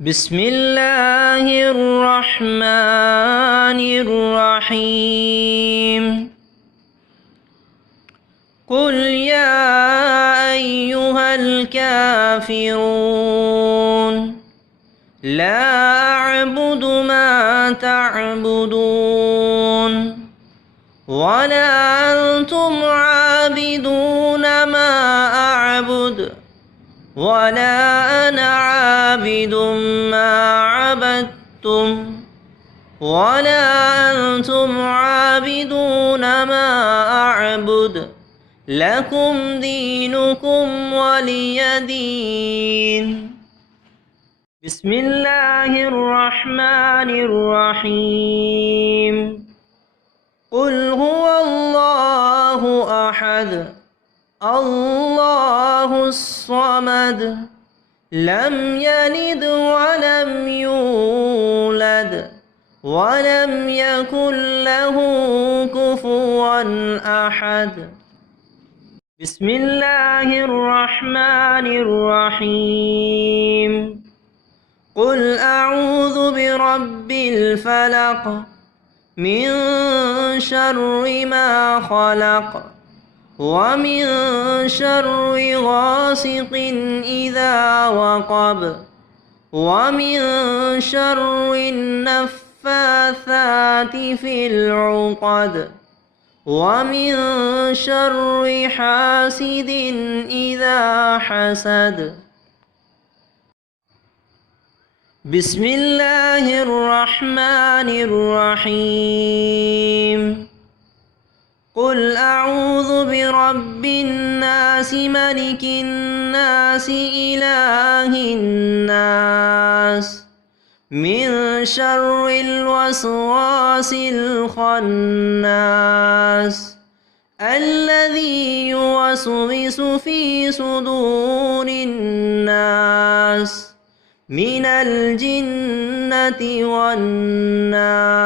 بسم الله الرحمن الرحيم. قل يا أيها الكافرون لا أعبد ما تعبدون ولا أنتم عابدون ما أعبد ولا أنا عابد ما عبدتم ولا أنتم عابدون ما أعبد لكم دينكم ولي دين. بسم الله الرحمن الرحيم. قل هو الله أحد الله الصمد لم يلد ولم يولد ولم يكن له كفوا أحد. بسم الله الرحمن الرحيم. قل أعوذ برب الفلق من شر ما خلق ومن شر غاسق إذا وقب ومن شر النفاثات في العقد ومن شر حاسد إذا حسد. بسم الله الرحمن الرحيم. قل أعوذ برب الناس ملك الناس إله الناس من شر الوسواس الخناس الذي يوسوس في صدور الناس من الجنة والناس.